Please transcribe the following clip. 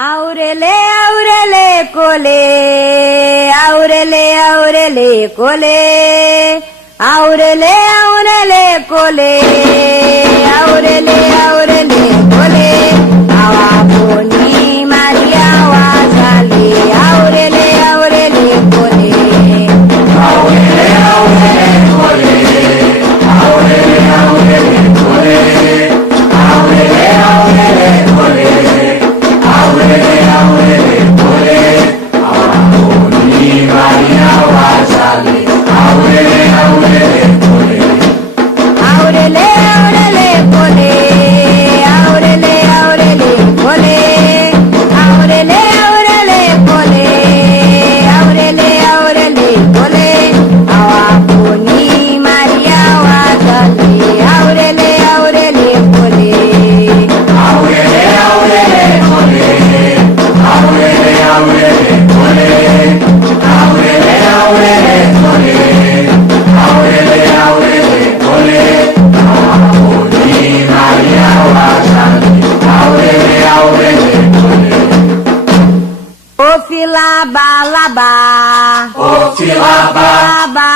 Aurele, aurele, cole, aurele, aurele, cole, aurele, aurele, cole, aurele, aurele, cole, awaponi Maria wazali, aurele, aurele, cole, aurele, aurele, cole, aurele, aurele, cole, aurele, aurele, cole. Aurele, aurele, cole, awaponi Maria wazali. Aurele, aurele, cole. aurele, aurele, cole, aurele, aurele, cole, aurele, aurele, cole, aurele, aurele, cole, awaponi Maria wazali, aurele, aurele, cole. Aurele, aurele, cole, aurele, aurele, cole, aurele, aurele, cole, aurele, aurele, cole, awaponi Maria wazali. Aurele, aurele, cole. O filaba laba, O filaba, laba